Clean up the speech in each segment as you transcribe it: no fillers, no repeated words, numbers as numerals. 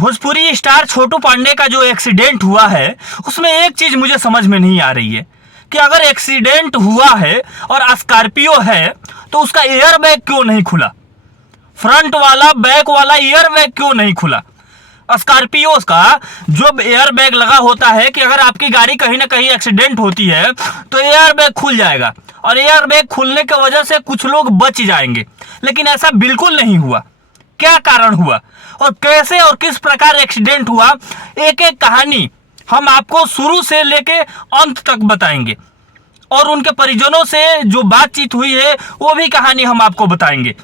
Bhojpuri star छोटू पांडे का जो accident हुआ है उसमें एक चीज मुझे समझ में नहीं आ रही है कि अगर एक्सीडेंट हुआ है और स्कॉर्पियो है तो उसका एयर बैग क्यों नहीं खुला, फ्रंट वाला बैक वाला एयर बैग क्यों नहीं खुला। स्कॉर्पियो का जो एयर बैग लगा होता है कि अगर आपकी गाड़ी कहीं ना कहीं एक्सीडेंट होती है तो एयर बैग खुल जाएगा और एयर बैग खुलने की वजह से कुछ लोग बच जाएंगे, लेकिन ऐसा बिल्कुल नहीं हुआ। क्या कारण हुआ और कैसे और किस प्रकार एक्सीडेंट हुआ, एक एक कहानी हम आपको शुरू से लेके अंत तक बताएंगे और उनके परिजनों से जो बातचीत हुई है वो भी कहानी हम आपको बताएंगे।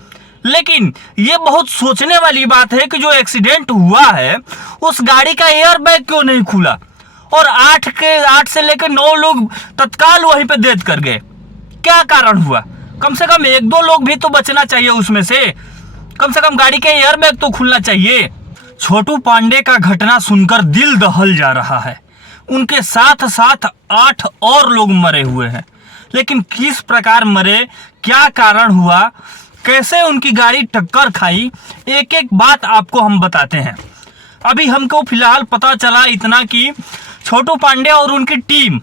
लेकिन ये बहुत सोचने वाली बात है कि जो एक्सीडेंट हुआ है उस गाड़ी का एयर बैग क्यों नहीं खुला और 8 से लेकर 9 लोग तत्काल वहीं पे डेथ कर गए। क्या कारण हुआ? कम से कम 1-2 लोग भी तो बचना चाहिए, उसमें से कम गाड़ी के एयर बैग तो खुलना चाहिए। छोटू पांडे का घटना सुनकर दिल दहल जा रहा है। उनके साथ साथ 8 और लोग मरे हुए हैं, लेकिन किस प्रकार मरे, क्या कारण हुआ, कैसे उनकी गाड़ी टक्कर खाई, एक एक बात आपको हम बताते हैं। अभी हमको फिलहाल पता चला इतना कि छोटू पांडे और उनकी टीम,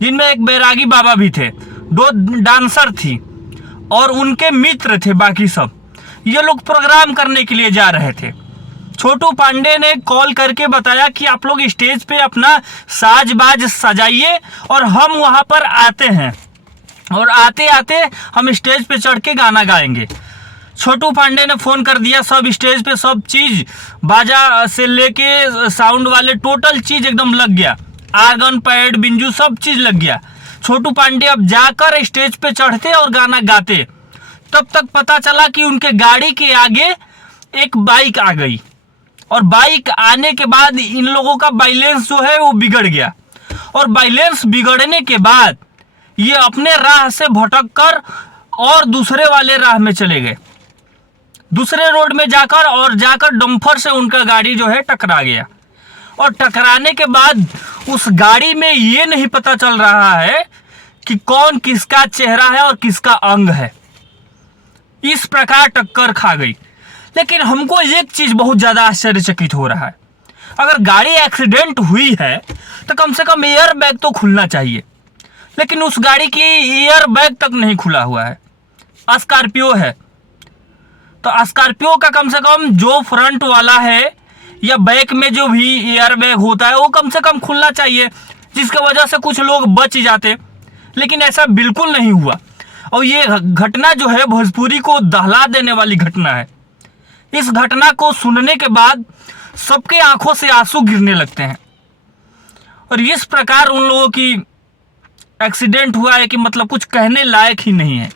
जिनमें एक बैरागी बाबा भी थे, 2 डांसर थी और उनके मित्र थे, बाकी सब ये लोग प्रोग्राम करने के लिए जा रहे थे। छोटू पांडे ने कॉल करके बताया कि आप लोग स्टेज पे अपना साज बाज सजाइए और हम वहां पर आते हैं और आते आते हम स्टेज पे चढ़ के गाना गाएंगे। छोटू पांडे ने फोन कर दिया, सब स्टेज पे सब चीज बाजा से लेके साउंड वाले टोटल चीज एकदम लग गया, आर्गन पैड बिंजू सब चीज लग गया। छोटू पांडे अब जाकर स्टेज पे चढ़ते और गाना गाते, तब तक पता चला कि उनके गाड़ी के आगे एक बाइक आ गई और बाइक आने के बाद इन लोगों का बैलेंस जो है वो बिगड़ गया और बैलेंस बिगड़ने के बाद ये अपने राह से भटक कर और दूसरे वाले राह में चले गए, दूसरे रोड में जाकर डंपर से उनका गाड़ी जो है टकरा गया और टकराने के बाद उस गाड़ी में ये नहीं पता चल रहा है कि कौन किसका चेहरा है और किसका अंग है। इस प्रकार टक्कर खा गई। लेकिन हमको एक चीज बहुत ज्यादा आश्चर्यचकित हो रहा है, अगर गाड़ी एक्सीडेंट हुई है तो कम से कम एयर बैग तो खुलना चाहिए, लेकिन उस गाड़ी की एयर बैग तक नहीं खुला हुआ है। स्कॉर्पियो है तो स्कॉर्पियो का कम से कम जो फ्रंट वाला है या बैक में जो भी एयर बैग होता है वो कम से कम खुलना चाहिए, जिसकी वजह से कुछ लोग बच जाते, लेकिन ऐसा बिल्कुल नहीं हुआ। और ये घटना जो है भोजपुरी को दहला देने वाली घटना है। इस घटना को सुनने के बाद सबके आंखों से आंसू गिरने लगते हैं और इस प्रकार उन लोगों की एक्सीडेंट हुआ है कि मतलब कुछ कहने लायक ही नहीं है।